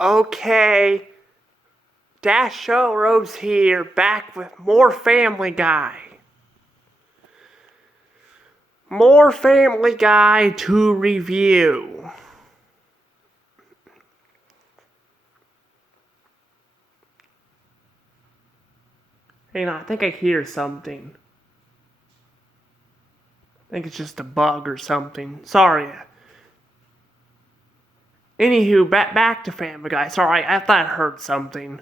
Okay, Dash Show Rose here, back with more Family Guy. More Family Guy to review. Hang on, I think I hear something. I think it's just a bug or something. Sorry. Anywho, back to Family Guy. Sorry, I thought I heard something.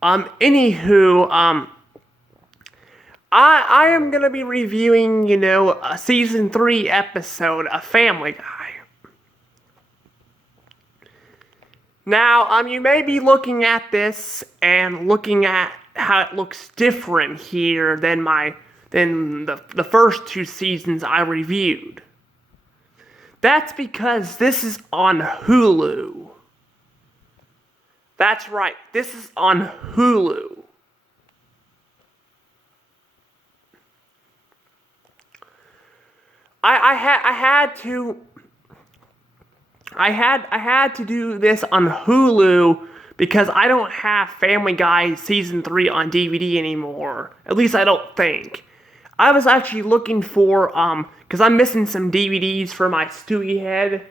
I am gonna be reviewing, a season 3 episode of Family Guy. Now, you may be looking at this and looking at how it looks different here than the first 2 seasons I reviewed. That's because this is on Hulu. That's right, this is on Hulu. I had to do this on Hulu because I don't have Family Guy season 3 on DVD anymore. At least I don't think. I was actually looking for because I'm missing some DVDs for my Stewie head.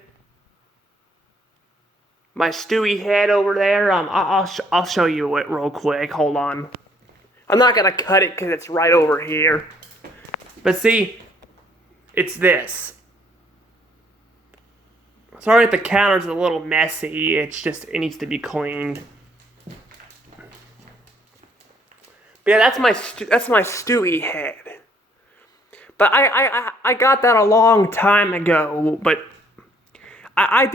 My Stewie head over there. I'll show you it real quick. Hold on. I'm not gonna cut it because it's right over here. But see, it's this. Sorry if the counter's a little messy. It needs to be cleaned. But yeah, that's my Stewie head. But I got that a long time ago. But I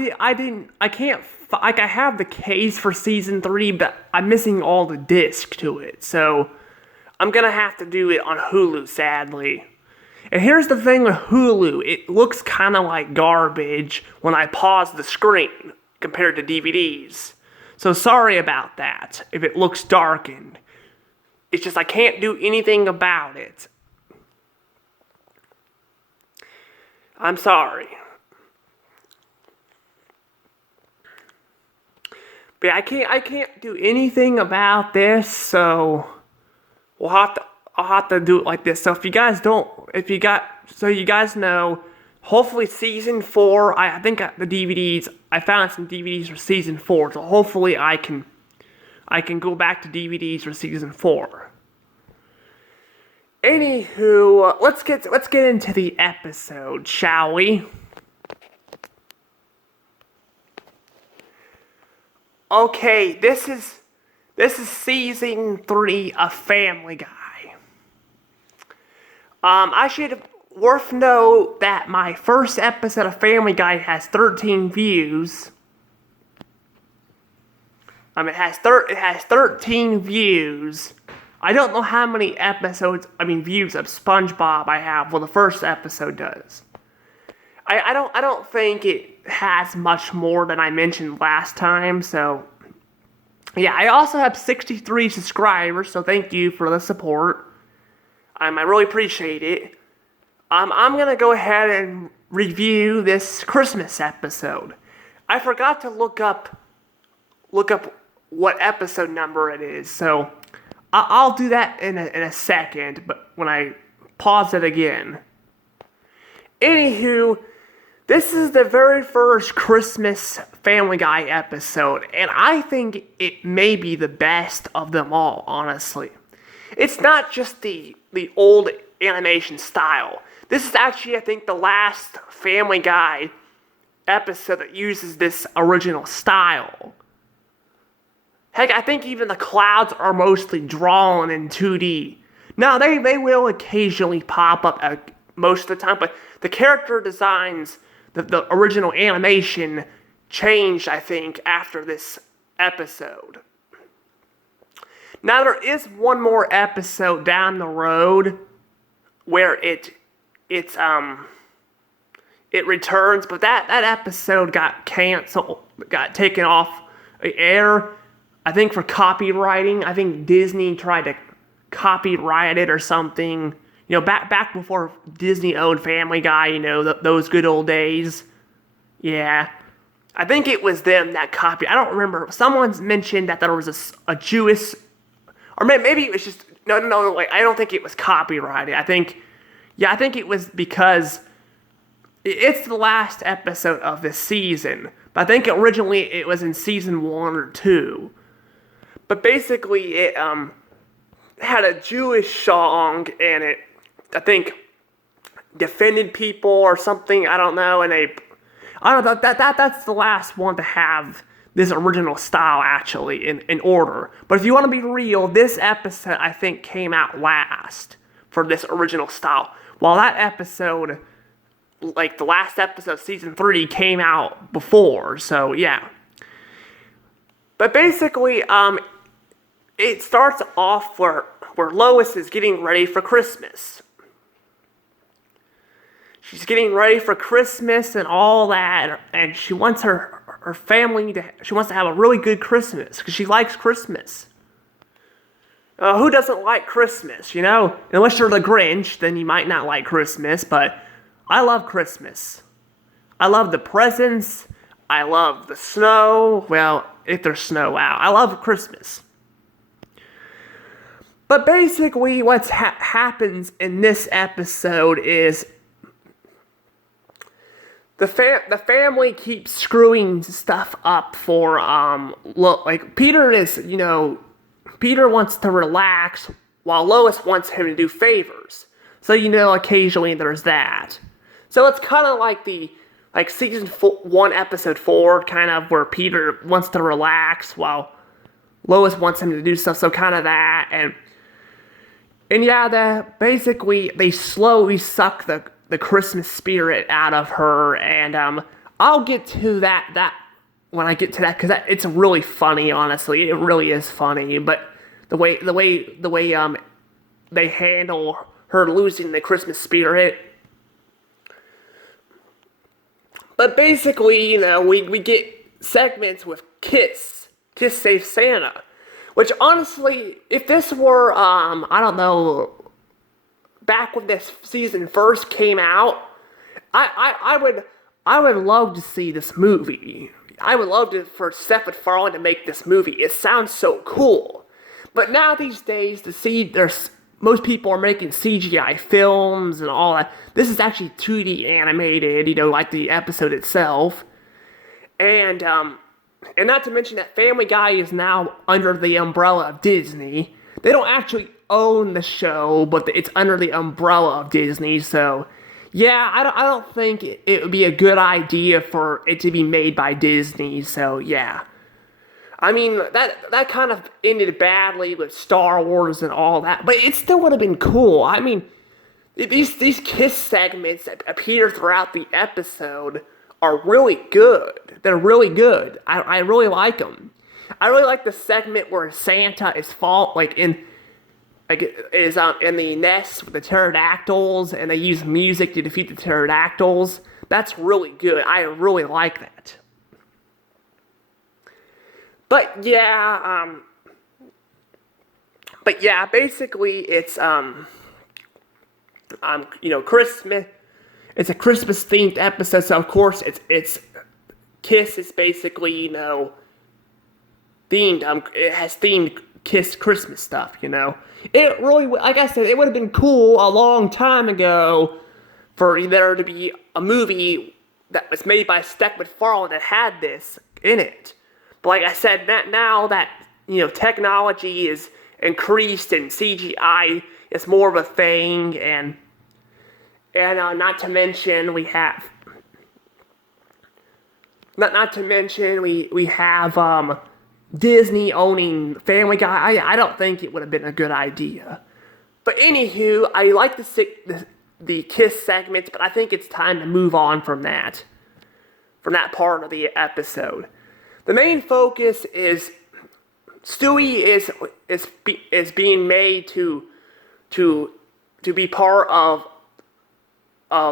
have the case for season 3, but I'm missing all the disc to it. So I'm gonna have to do it on Hulu, sadly. And here's the thing with Hulu, it looks kind of like garbage when I pause the screen compared to DVDs. So sorry about that, if it looks darkened. It's just I can't do anything about it. I'm sorry. But I can't do anything about this, so I'll have to do it like this. So you guys know, hopefully season 4, I think the DVDs, I found some DVDs for season 4, so hopefully I can go back to DVDs for season 4. Anywho, let's get into the episode, shall we? Okay, this is season 3 of Family Guy. I should worth note that my first episode of Family Guy has 13 views. It has 13 views. I don't know how many views of SpongeBob I have. Well, the first episode does. I don't think it has much more than I mentioned last time, so yeah, I also have 63 subscribers, so thank you for the support. I really appreciate it. I'm gonna go ahead and review this Christmas episode. I forgot to look up what episode number it is, so I'll do that in a second, but when I pause it again. Anywho, this is the very first Christmas Family Guy episode, and I think it may be the best of them all, honestly. It's not just the old animation style. This is actually, I think, the last Family Guy episode that uses this original style. Heck, I think even the clouds are mostly drawn in 2D. Now, they will occasionally pop up most of the time, but the character designs, the original animation changed, I think, after this episode. Now, there is one more episode down the road where it returns, but that episode got canceled, got taken off the air, I think for copywriting. I think Disney tried to copyright it or something. Back before Disney owned Family Guy, those good old days. Yeah. I think it was them that copied. I don't remember. Someone's mentioned that there was a Jewish, or maybe it was just no. Like I don't think it was copyrighted. I think it was because it's the last episode of this season. But I think originally it was in season 1 or 2. But basically it had a Jewish song and it, I think, defended people or something. I don't know. And I don't know, that's the last one to have this original style actually in order. But if you want to be real, this episode I think came out last for this original style. While that episode, like the last episode of season 3, came out before. So yeah. But basically, it starts off where Lois is getting ready for Christmas. She's getting ready for Christmas and all that, and she wants her family she wants to have a really good Christmas because she likes Christmas. Who doesn't like Christmas, you know? Unless you're the Grinch, then you might not like Christmas, but I love Christmas. I love the presents. I love the snow. Well, if there's snow out. I love Christmas. But basically, what happens in this episode is the family keeps screwing stuff up for, like, Peter wants to relax while Lois wants him to do favors. So, occasionally there's that. So it's kind of like season 1, episode 4, kind of where Peter wants to relax while Lois wants him to do stuff. So kind of that, and yeah, basically they slowly suck the Christmas spirit out of her, and I'll get to that when I get to that, because it's really funny. Honestly, it really is funny. But the way they handle her losing the Christmas spirit. But basically, we get segments with Kiss Saves Santa, which honestly, if this were, I don't know, back when this season first came out, I would love to see this movie. I would love for Seth MacFarlane to make this movie. It sounds so cool. But now these days, most people are making CGI films and all that. This is actually 2D animated, like the episode itself. And not to mention that Family Guy is now under the umbrella of Disney. They don't actually own the show, but it's under the umbrella of Disney. So, yeah, I don't think it would be a good idea for it to be made by Disney. So, yeah. I mean, that kind of ended badly with Star Wars and all that, but it still would have been cool. I mean, these Kiss segments that appear throughout the episode are really good. They're really good. I really like them. I really like the segment where Santa is in the nest with the pterodactyls, and they use music to defeat the pterodactyls. That's really good. I really like that. But yeah, basically it's Christmas. It's a Christmas themed episode, so of course it's Kiss is basically themed. It has themed Kiss Christmas stuff. It really, like I said, it would have been cool a long time ago for there to be a movie that was made by Seth MacFarlane that had this in it. But like I said, now that technology is increased and CGI is more of a thing, and not to mention we have Disney owning Family Guy. I don't think it would have been a good idea. But anywho, I like the Kiss segments, but I think it's time to move on from that part of the episode. The main focus is Stewie is being made to be part of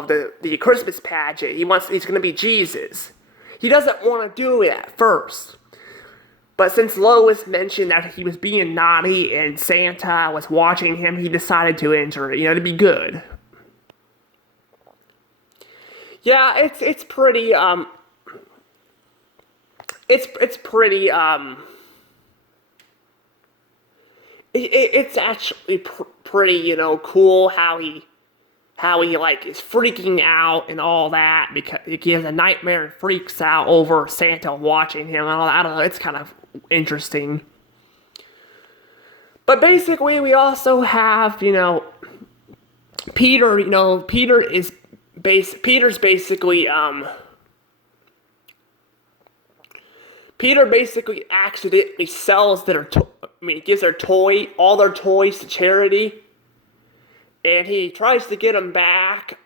the Christmas pageant. He's going to be Jesus. He doesn't want to do it at first. But since Lois mentioned that he was being naughty and Santa was watching him, he decided to enter it, to be good. Yeah, it's pretty it's pretty it's actually pretty, you know, cool how he like is freaking out and all that because he has a nightmare and freaks out over Santa watching him and all that. I don't know, it's kind of interesting. But basically we also have, you know, Peter, you know, Peter's basically Peter basically accidentally sells gives all their toys to charity. And he tries to get them back.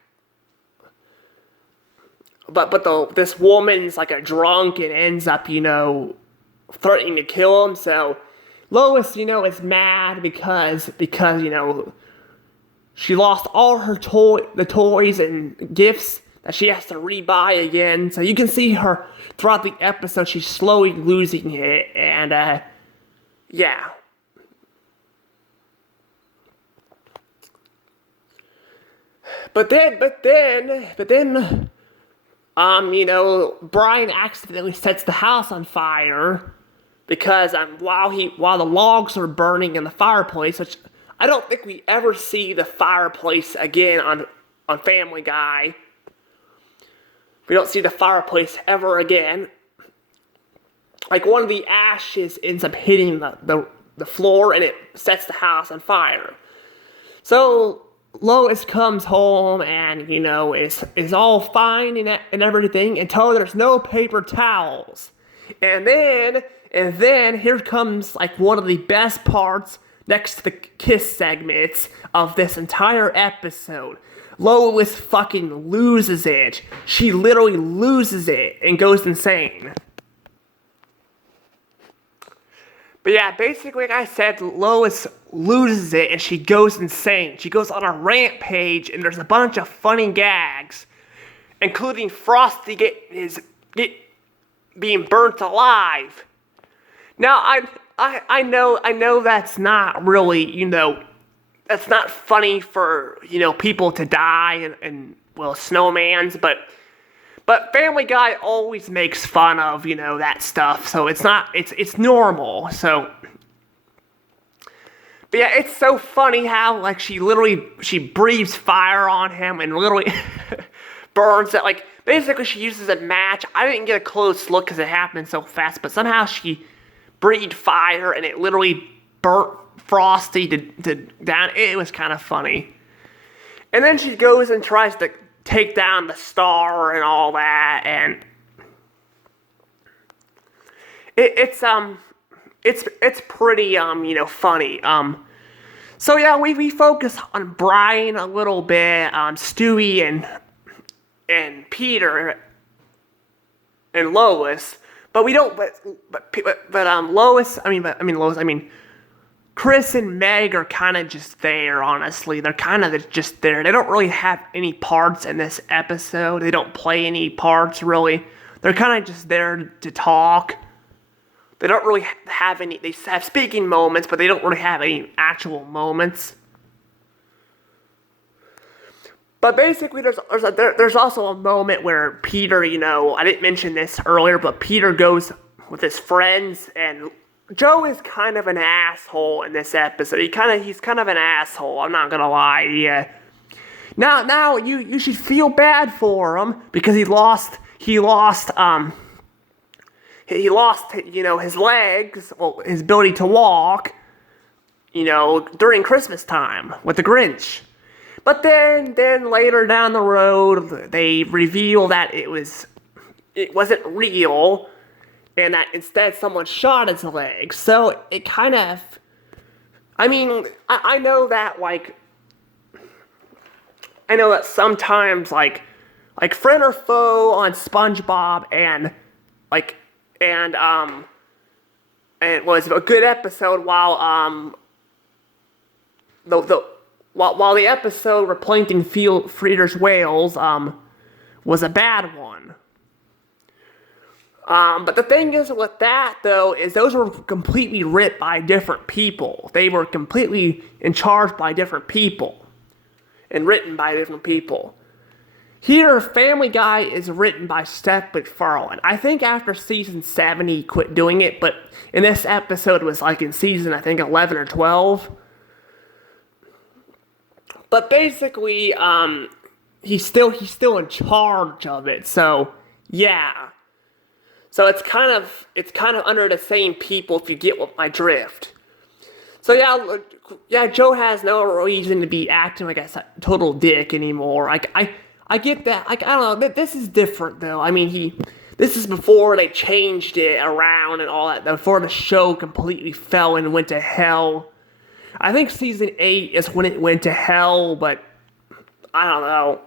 But this woman's like a drunk and ends up, you know, threatening to kill him. So Lois, you know, is mad because, you know, she lost all her the toys and gifts that she has to rebuy again. So you can see her throughout the episode, she's slowly losing it. And, yeah. But then, you know, Brian accidentally sets the house on fire because while the logs are burning in the fireplace, which I don't think we ever see the fireplace again on Family Guy. We don't see the fireplace ever again. Like one of the ashes ends up hitting the floor and it sets the house on fire. So Lois comes home and, you know, is all fine and everything until there's no paper towels. And then here comes like one of the best parts next to the kiss segments of this entire episode. Lois fucking loses it. She literally loses it and goes insane. But yeah, basically, like I said, Lois loses it and she goes insane. She goes on a rampage and there's a bunch of funny gags, including Frosty being burnt alive. Now, I know that's not really, you know, that's not funny for, you know, people to die and well, snowmans, but Family Guy always makes fun of, you know, that stuff, so it's normal, so. But yeah, it's so funny how, like, she breathes fire on him and literally burns it, like, basically she uses a match. I didn't get a close look because it happened so fast, but somehow she breathed fire and it literally burnt Frosty to down. It was kind of funny. And then she goes and tries to take down the star and all that, and it's pretty you know, funny. So yeah, we focus on Brian a little bit, Stewie and Peter and Lois, but we don't. But Lois. I mean, Chris and Meg are kind of just there, honestly. They're kind of just there. They don't really have any parts in this episode. They don't play any parts, really. They're kind of just there to talk. They don't really have any... They have speaking moments, but they don't really have any actual moments. But basically, there's also a moment where Peter, you know... I didn't mention this earlier, but Peter goes with his friends, and Joe is kind of an asshole in this episode. He's kind of an asshole. I'm not gonna lie. Yeah. Now you should feel bad for him because he lost. You know, his legs, well, his ability to walk. You know, during Christmas time with the Grinch. But then later down the road, they reveal that it wasn't real. And that instead someone shot his leg. So it kind of... I mean, I know that, like... I know that sometimes, like Friend or Foe on SpongeBob and it was a good episode while the episode where Plankton feeders whales was a bad one. But the thing is with that, though, is those were completely written by different people. They were completely in charge by different people. And written by different people. Here, Family Guy is written by Seth MacFarlane. I think after season 7 he quit doing it, but in this episode it was like in season, I think, 11 or 12. But basically, he's still in charge of it, so yeah. So it's kind of under the same people, if you get my drift. So yeah, Joe has no reason to be acting like a total dick anymore. I get that. I don't know. This is different though. I mean, this is before they changed it around and all that. Before the show completely fell and went to hell. I think season 8 is when it went to hell, but I don't know.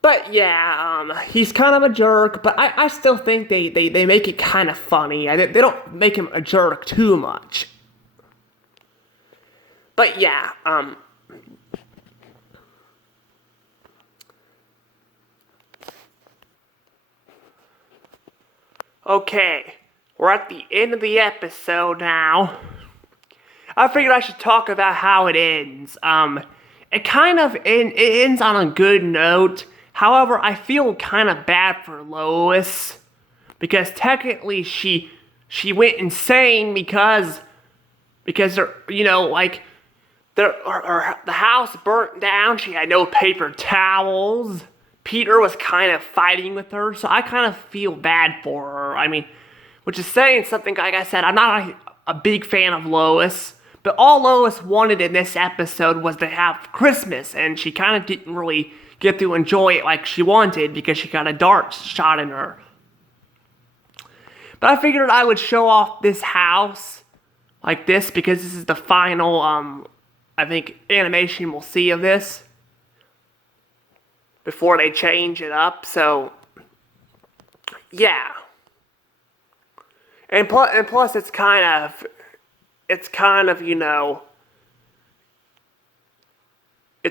But yeah, he's kind of a jerk, but I still think they make it kind of funny. They don't make him a jerk too much. But yeah, okay, we're at the end of the episode now. I figured I should talk about how it ends. It ends on a good note. However, I feel kind of bad for Lois because technically she went insane because the house burnt down. She had no paper towels. Peter was kind of fighting with her, so I kind of feel bad for her. I mean, which is saying something. Like I said, I'm not a big fan of Lois, but all Lois wanted in this episode was to have Christmas, and she kind of didn't really get to enjoy it like she wanted because she got a dart shot in her. But I figured I would show off this house like this because this is the final, I think, animation we'll see of this before they change it up. So, yeah. And plus it's kind of, it's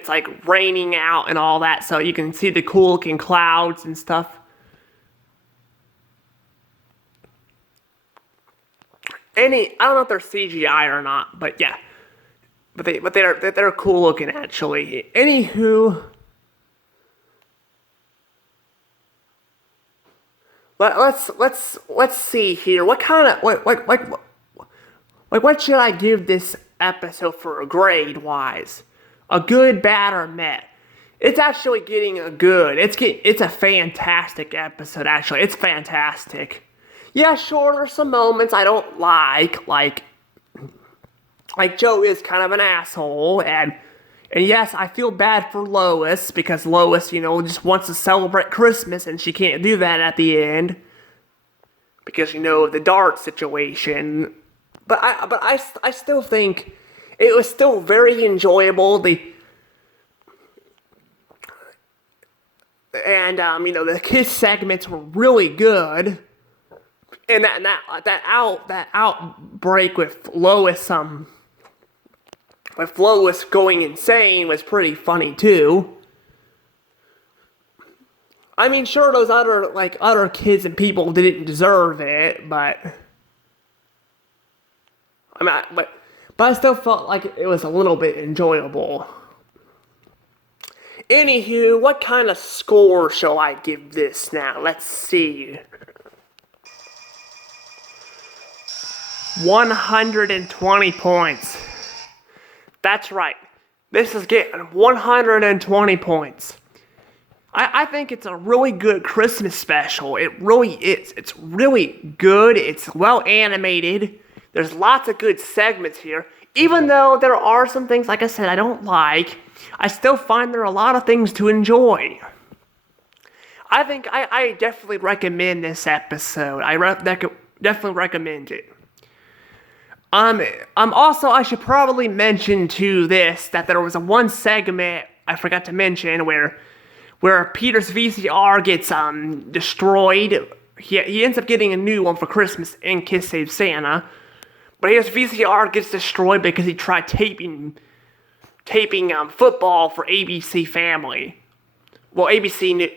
like raining out and all that, so you can see the cool looking clouds and stuff. I don't know if they're CGI or not, but yeah. But they're cool looking actually. Anywho, let's see here. What should I give this episode for a grade wise? A good, bad, or meh? It's actually getting a good. It's a fantastic episode, actually. It's fantastic. Yeah, sure, there's some moments I don't like Joe is kind of an asshole, and yes, I feel bad for Lois, because Lois, just wants to celebrate Christmas, and she can't do that at the end, because, the dart situation. But I still think it was still very enjoyable. The kids segments were really good, and that outbreak with Lois going insane was pretty funny too. I mean, sure, those other kids and people didn't deserve it, but I still felt like it was a little bit enjoyable. Anywho, what kind of score shall I give this now? Let's see. 120 points. That's right. This is getting 120 points. I think it's a really good Christmas special. It really is. It's really good. It's well animated. There's lots of good segments here. Even though there are some things, like I said, I don't like, I still find there are a lot of things to enjoy. I think I definitely recommend this episode. I definitely recommend it. Also, I should probably mention to this that there was one segment I forgot to mention where Peter's VCR gets destroyed. He ends up getting a new one for Christmas in Kiss Save Santa. But his VCR gets destroyed because he tried taping football for ABC Family. Well, ABC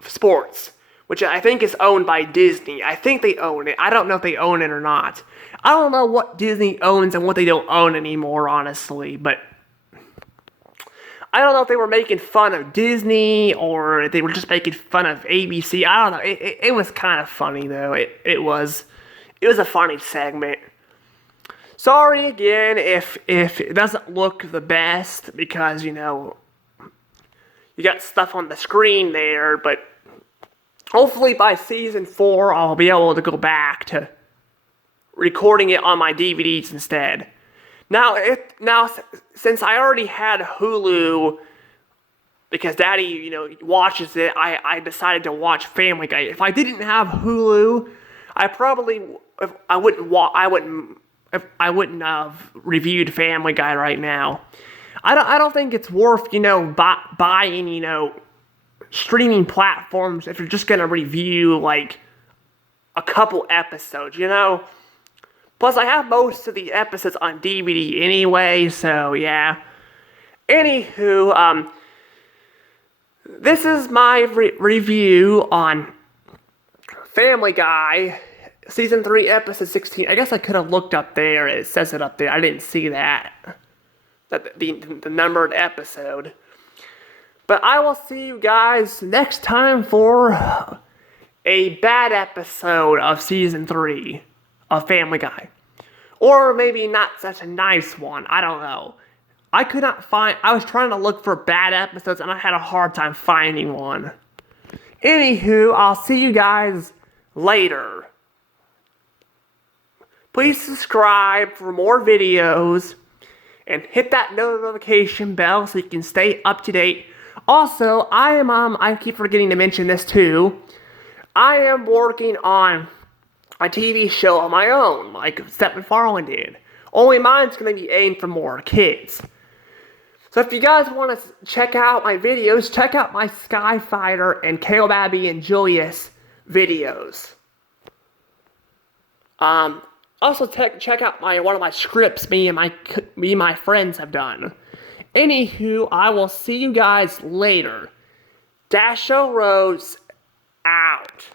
Sports, which I think is owned by Disney. I think they own it. I don't know if they own it or not. I don't know what Disney owns and what they don't own anymore, honestly. But I don't know if they were making fun of Disney or they were just making fun of ABC. I don't know. It was kind of funny though. It was a funny segment. Sorry again if it doesn't look the best because you got stuff on the screen there, but hopefully by season 4 I'll be able to go back to recording it on my DVDs instead. Now, since I already had Hulu, because Daddy, watches it, I decided to watch Family Guy. If I didn't have Hulu, I wouldn't have reviewed Family Guy right now. I don't think it's worth, buying, streaming platforms if you're just gonna review like a couple episodes, Plus, I have most of the episodes on DVD anyway, so yeah. Anywho, this is my review on Family Guy, Season 3, Episode 16. I guess I could have looked up there. It says it up there. I didn't see that. The numbered episode. But I will see you guys next time for a bad episode of Season 3 of Family Guy. Or maybe not such a nice one. I don't know. I was trying to look for bad episodes and I had a hard time finding one. Anywho, I'll see you guys later. Please subscribe for more videos and hit that notification bell so you can stay up to date. Also, I keep forgetting to mention this too. I am working on a TV show on my own, like Seth MacFarlane did. Only mine's going to be aimed for more kids. So if you guys want to check out my videos, check out my Skyfighter and Caleb, Abby, and Julius videos. Also check out one of my scripts me and my friends have done. Anywho, I will see you guys later. Dasho Rose out.